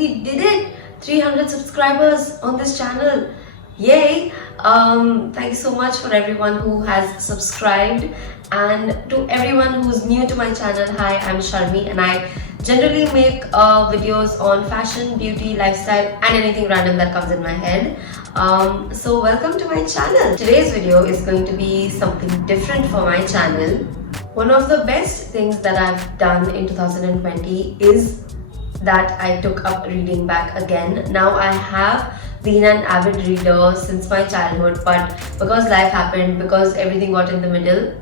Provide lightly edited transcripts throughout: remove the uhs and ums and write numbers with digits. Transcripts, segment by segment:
we did it! 300 subscribers on this channel. Yay! Thank you so much for everyone who has subscribed, and to everyone who's new to my channel. Hi, I'm Sharmi, and I generally make videos on fashion, beauty, lifestyle, and anything random that comes in my head. So welcome to my channel. Today's video is going to be something different for my channel. One of the best things that I've done in 2020 is that I took up reading back again. Now I have been an avid reader since my childhood, but because life happened, because everything got in the middle,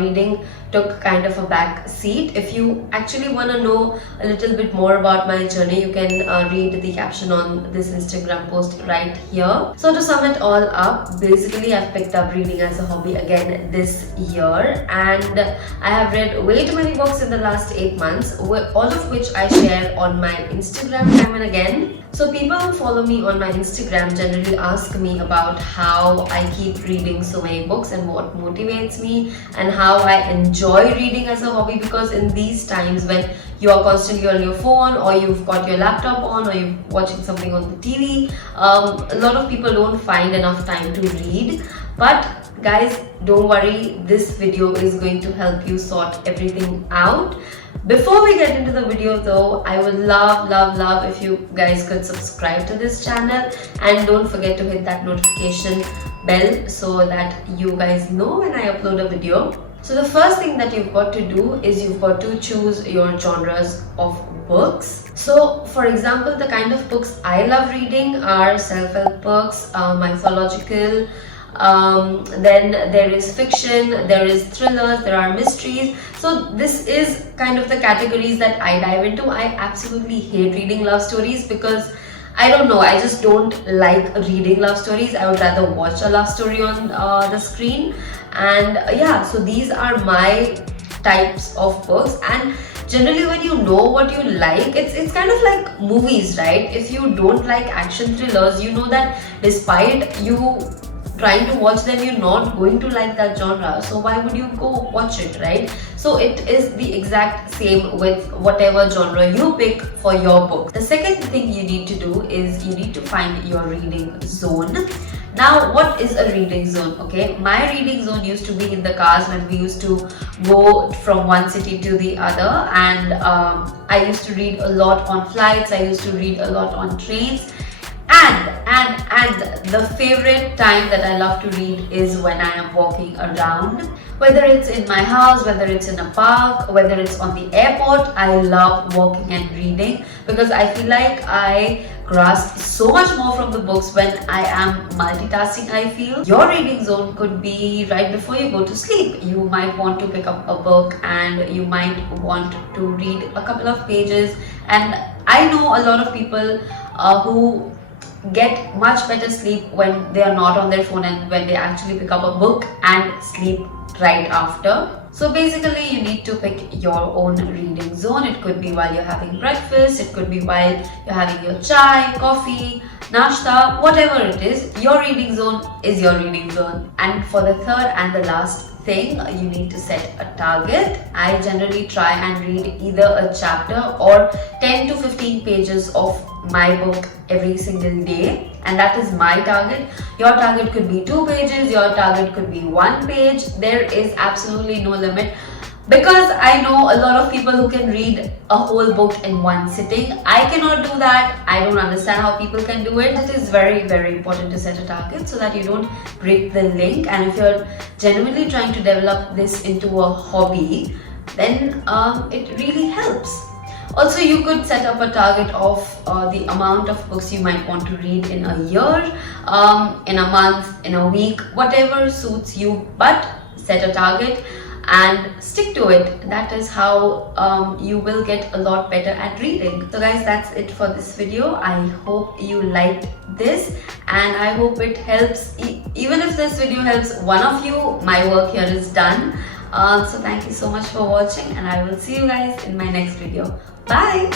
reading took kind of a back seat. If you actually want to know a little bit more about my journey, you can read the caption on this Instagram post right here. So to sum it all up, basically I've picked up reading as a hobby again this year, and I have read way too many books in the last 8 months, all of which I share on my Instagram time and again. So people who follow me on my Instagram generally ask me about how I keep reading so many books and what motivates me and how I enjoy reading as a hobby, because in these times when you are constantly on your phone, or you've got your laptop on, or you're watching something on the TV, a lot of people don't find enough time to read. But guys, don't worry, this video is going to help you sort everything out. Before we get into the video though, I would love if you guys could subscribe to this channel, and don't forget to hit that notification bell so that you guys know when I upload a video. So the first thing that you've got to do is you've got to choose your genres of books. So for example, the kind of books I love reading are self-help books, mythological, then there is fiction, there is thrillers, there are mysteries. So this is kind of the categories that I dive into. I absolutely hate reading love stories because I don't know, I just don't like reading love stories. I would rather watch a love story on the screen. And yeah, so these are my types of books. And generally when you know what you like, it's kind of like movies, right? If you don't like action thrillers, you know that despite you trying to watch them, you're not going to like that genre, so why would you go watch it, right? So it is the exact same with whatever genre you pick for your book. The second thing you need to do is you need to find your reading zone. Now, what is a reading zone? Okay, my reading zone used to be in the cars when we used to go from one city to the other, and I used to read a lot on flights, I used to read a lot on trains. And the favorite time that I love to read is when I am walking around. Whether it's in my house, whether it's in a park, whether it's on the airport, I love walking and reading because I feel like I grasp so much more from the books when I am multitasking, I feel. Your reading zone could be right before you go to sleep. You might want to pick up a book and you might want to read a couple of pages. And I know a lot of people who get much better sleep when they are not on their phone and when they actually pick up a book and sleep right after. So basically you need to pick your own reading zone. It could be while you're having breakfast, it could be while you're having your chai, coffee, nashta, whatever it is. Your reading zone is your reading zone. And for the third and the last thing, you need to set a target. I generally try and read either a chapter or 10 to 15 pages of my book every single day, and that is my target. Your target could be 2 pages, your target could be 1 page. There is absolutely no limit, because I know a lot of people who can read a whole book in one sitting. I cannot do that. I don't understand how people can do it. It is very important to set a target so that you don't break the link. And if you're genuinely trying to develop this into a hobby, then it really helps. Also, you could set up a target of the amount of books you might want to read in a year, in a month, in a week, whatever suits you, but set a target and stick to it. That is how you will get a lot better at reading. So guys, that's it for this video. I hope you liked this, and I hope it helps. Even if this video helps one of you, my work here is done. So thank you so much for watching, and I will see you guys in my next video. Bye!